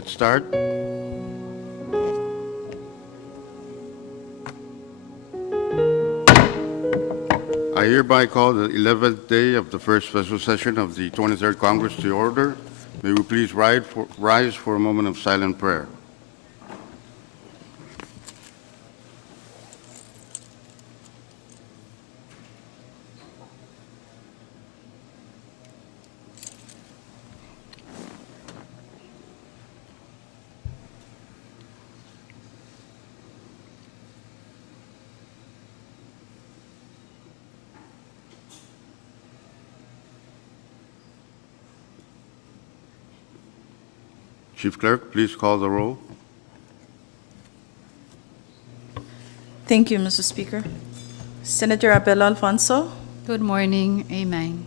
Let's start. I hereby call the 11th day of the first special session of the 23rd Congress to order. May we please rise for a moment of silent prayer. Chief Clerk, please call the roll. Thank you, Mr. Speaker. Senator Abel Alfonso, Good morning. Amen.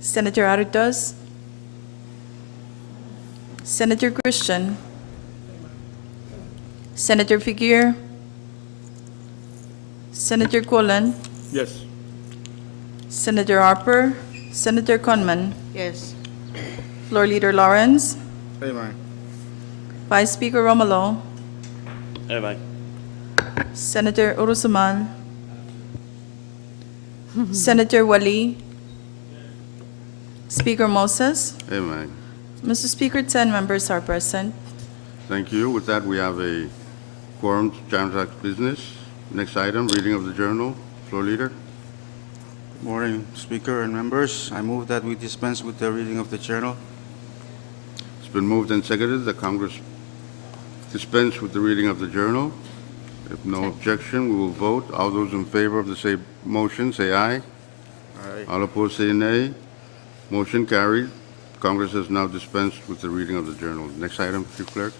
Senator Aritos, Senator Christian, Senator Figuer, Senator Quillen, Yes. Senator Harper, Senator Conman, Yes. Floor Leader Lawrence, Amen. Vice Speaker Romulo, Amen. Senator Urusamal, Senator Wali, Speaker Moses. Amen. Mr. Speaker, 10 members are present. Thank you. With that, we have a quorum to transact business. Next item, reading of the journal. Floor Leader. Good morning, Speaker and members. I move that we dispense with the reading of the journal. It's been moved and seconded that Congress dispense with the reading of the journal. If no objection, we will vote. All those in favor of the same motion, say aye. Aye. All opposed, say nay. Motion carried. Congress has now dispensed with the reading of the journal. Next item, Chief Clerk.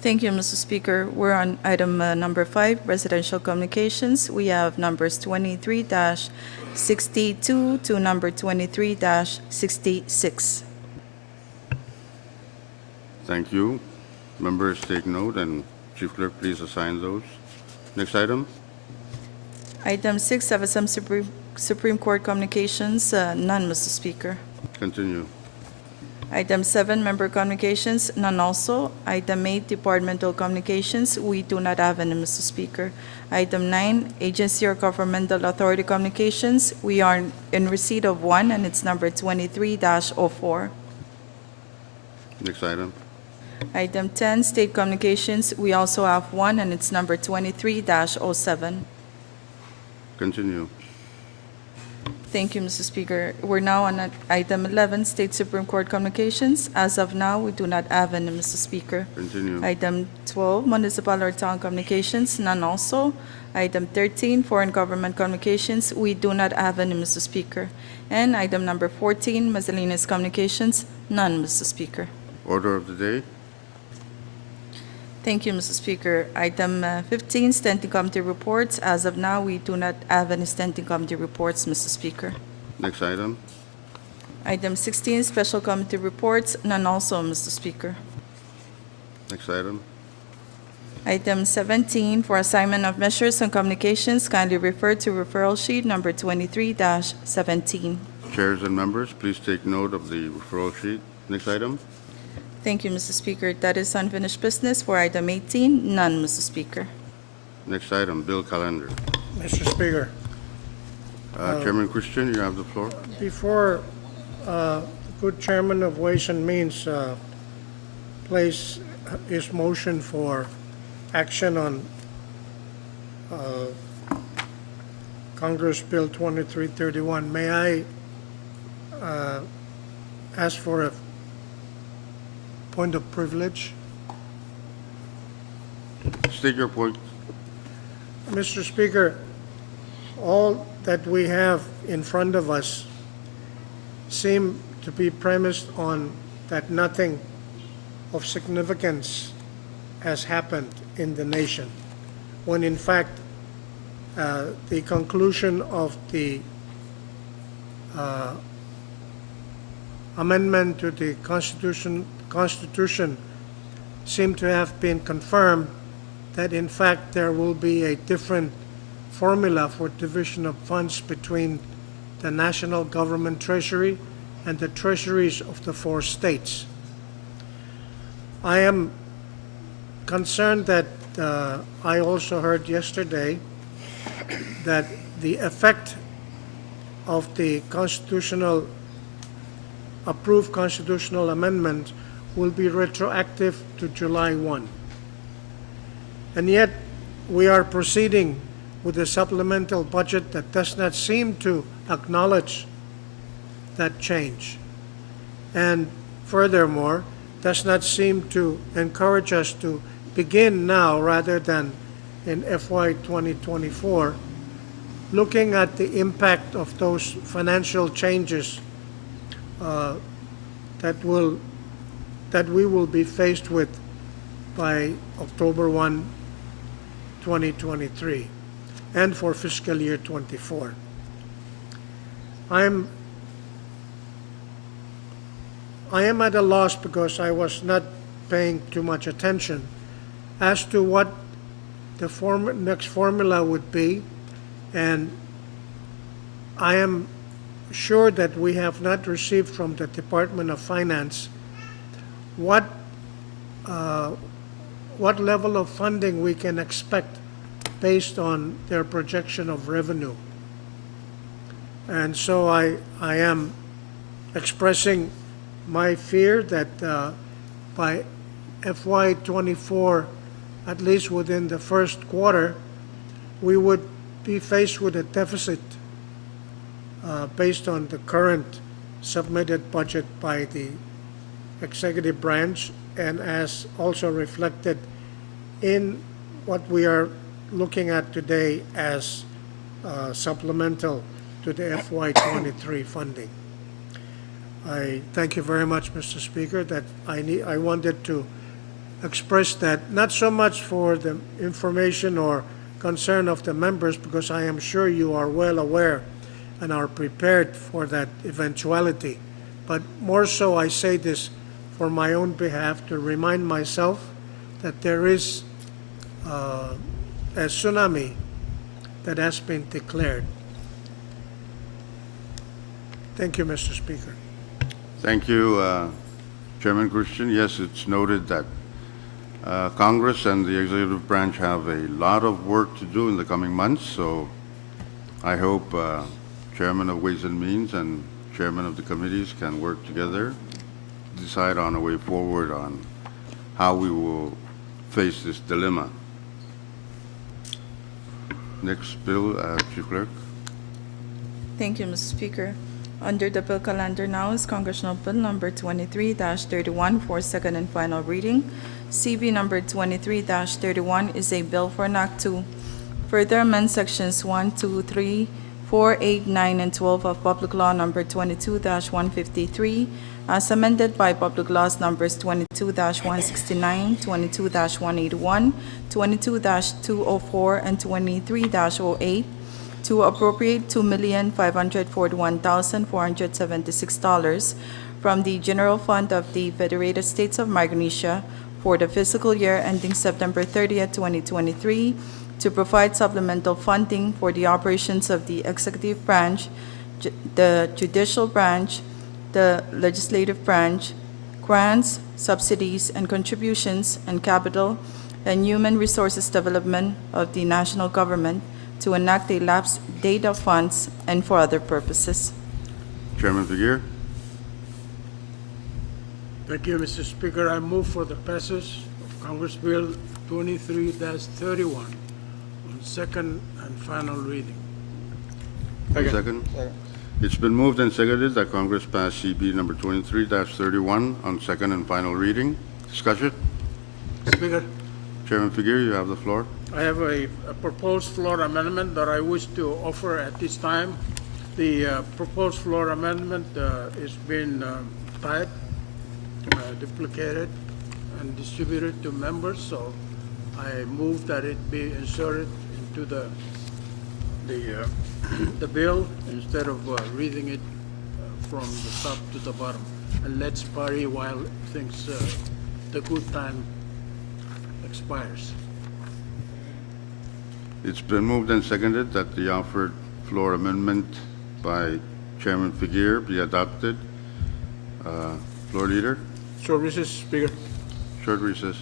Thank you, Mr. Speaker. We're on item number 5, residential communications. We have numbers 23-62 to number 23-66. Thank you. Members take note, and Chief Clerk, please assign those. Next item. Item 6, CFSM Supreme Court communications, none, Mr. Speaker. Continue. Item 7, member communications, none also. Item 8, departmental communications, we do not have any, Mr. Speaker. Item 9, agency or governmental authority communications, we are in receipt of one, and it's number 23-04. Next item. Item 10, state communications, we also have one, and it's number 23-07. Continue. Thank you, Mr. Speaker. We're now on item 11, State Supreme Court communications. As of now, we do not have any, Mr. Speaker. Continue. Item 12, municipal or town communications, none also. Item 13, foreign government communications, we do not have any, Mr. Speaker. And item number 14, miscellaneous communications, none, Mr. Speaker. Order of the day. Thank you, Mr. Speaker. Item 15, standing committee reports. As of now, we do not have any standing committee reports, Mr. Speaker. Next item. Item 16, special committee reports, none also, Mr. Speaker. Next item. Item 17, for assignment of measures on communications, kindly refer to referral sheet number 23-17. Chairs and members, please take note of the referral sheet. Next item. Thank you, Mr. Speaker. That is unfinished business. For item 18, none, Mr. Speaker. Next item, bill calendar. Mr. Speaker, Chairman Christian, you have the floor. before the good chairman of Ways and Means place his motion for action on Congress Bill 2331, may I ask for a point of privilege? State your point. Mr. Speaker, all that we have in front of us seem to be premised on that nothing of significance has happened in the nation, when in fact the conclusion of the amendment to the Constitution seemed to have been confirmed that in fact there will be a different formula for division of funds between the national government treasury and the treasuries of the 4 states. I am concerned that I also heard yesterday that the effect of the approved constitutional amendment will be retroactive to July 1. And yet, we are proceeding with a supplemental budget that does not seem to acknowledge that change. And furthermore, does not seem to encourage us to begin now rather than in FY 2024, looking at the impact of those financial changes that we will be faced with by October 1, 2023, and for fiscal year 24. I am at a loss because I was not paying too much attention as to what the next formula would be, and I am sure that we have not received from the Department of Finance what level of funding we can expect based on their projection of revenue. And so I am expressing my fear that by FY 24, at least within the first quarter, we would be faced with a deficit based on the current submitted budget by the executive branch, and as also reflected in what we are looking at today as supplemental to the FY 23 funding. I thank you very much, Mr. Speaker, that I wanted to express that, not so much for the information or concern of the members, because I am sure you are well aware and are prepared for that eventuality, but more so I say this for my own behalf to remind myself that there is a tsunami that has been declared. Thank you, Mr. Speaker. Thank you, Chairman Christian. Yes, it's noted that Congress and the executive branch have a lot of work to do in the coming months, so I hope Chairman of Ways and Means and Chairman of the committees can work together, decide on a way forward on how we will face this dilemma. Next bill, Chief Clerk. Thank you, Mr. Speaker. Under the bill calendar now is Congressional Bill Number 23-31 for second and final reading. CB Number 23-31 is a bill for an act to further amend Sections 1, 2, 3, 4, 8, 9, and 12 of Public Law Number 22-153, as amended by Public Laws Numbers 22-169, 22-181, 22-204, and 23-08, to appropriate $2,541,476 from the General Fund of the Federated States of Micronesia for the fiscal year ending September 30th, 2023, to provide supplemental funding for the operations of the executive branch, the judicial branch, the legislative branch, grants, subsidies, and contributions, and capital and human resources development of the national government, to enact a lapse date of funds, and for other purposes. Chairman Figueroa. Thank you, Mr. Speaker. I move for the passage of Congress Bill 23-31 on second and final reading. Second. It's been moved and seconded that Congress pass CB number 23-31 on second and final reading. Discussion? Speaker, Chairman Figueroa, you have the floor. I have a proposed floor amendment that I wish to offer at this time. The proposed floor amendment is being typed, duplicated, and distributed to members, so I move that it be inserted into the bill instead of reading it from the top to the bottom. And let's party while things, the good time expires. It's been moved and seconded that the offered floor amendment by Chairman Figueroa be adopted. Floor Leader. So, Mr. Speaker, Short recess.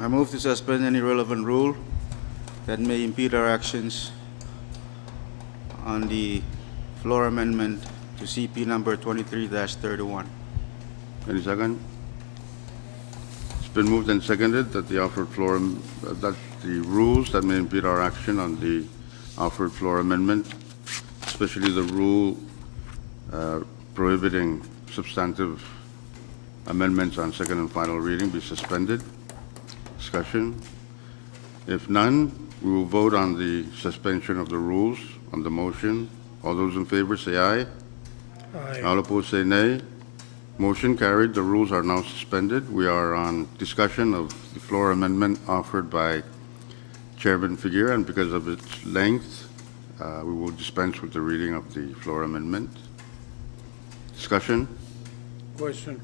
I move to suspend any relevant rule that may impede our actions on the floor amendment to CP number 23-31. Any second? It's been moved and seconded that the offered floor, that the rules that may impede our action on the offered floor amendment, especially the rule prohibiting substantive amendments on second and final reading, be suspended. Discussion? If none, we will vote on the suspension of the rules on the motion. All those in favor say aye. Aye. All opposed say nay. Motion carried. The rules are now suspended. We are on discussion of the floor amendment offered by Chairman Figueroa, and because of its length, we will dispense with the reading of the floor amendment. Discussion? Question.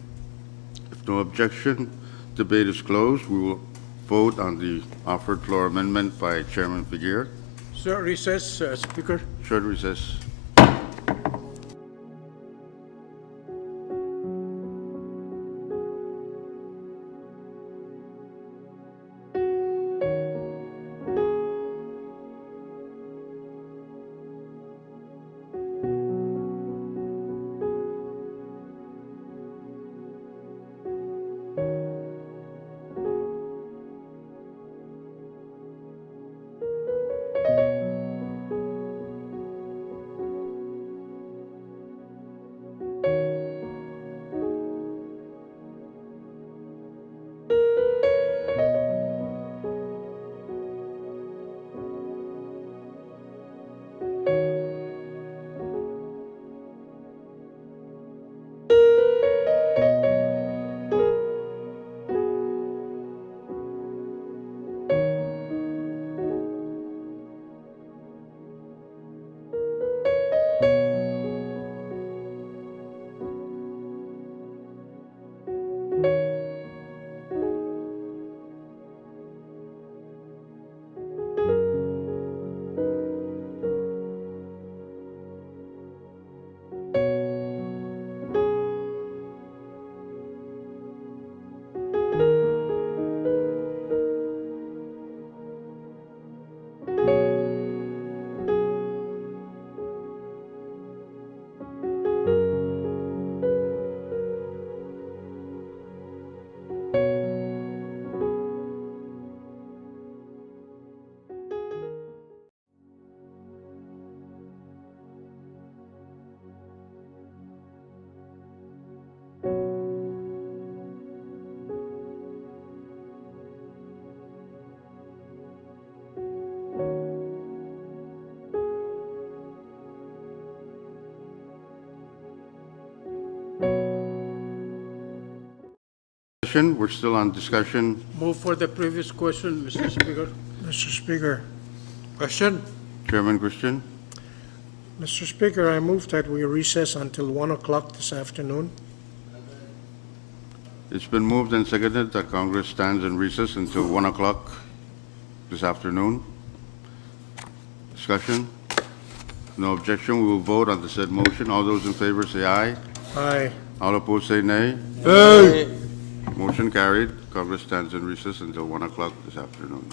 If no objection, debate is closed. We will vote on the offered floor amendment by Chairman Figueroa. Sir, recess, Speaker. Short recess. We're still on discussion. Move for the previous question, Mr. Speaker. Mr. Speaker, Question. Chairman Christian? Mr. Speaker, I move that we recess until 1 o'clock this afternoon. It's been moved and seconded that Congress stands in recess until 1 o'clock this afternoon. Discussion? No objection. We will vote on the said motion. All those in favor say aye. Aye. All opposed say nay. Aye. Motion carried. Congress stands in recess until 1 o'clock this afternoon.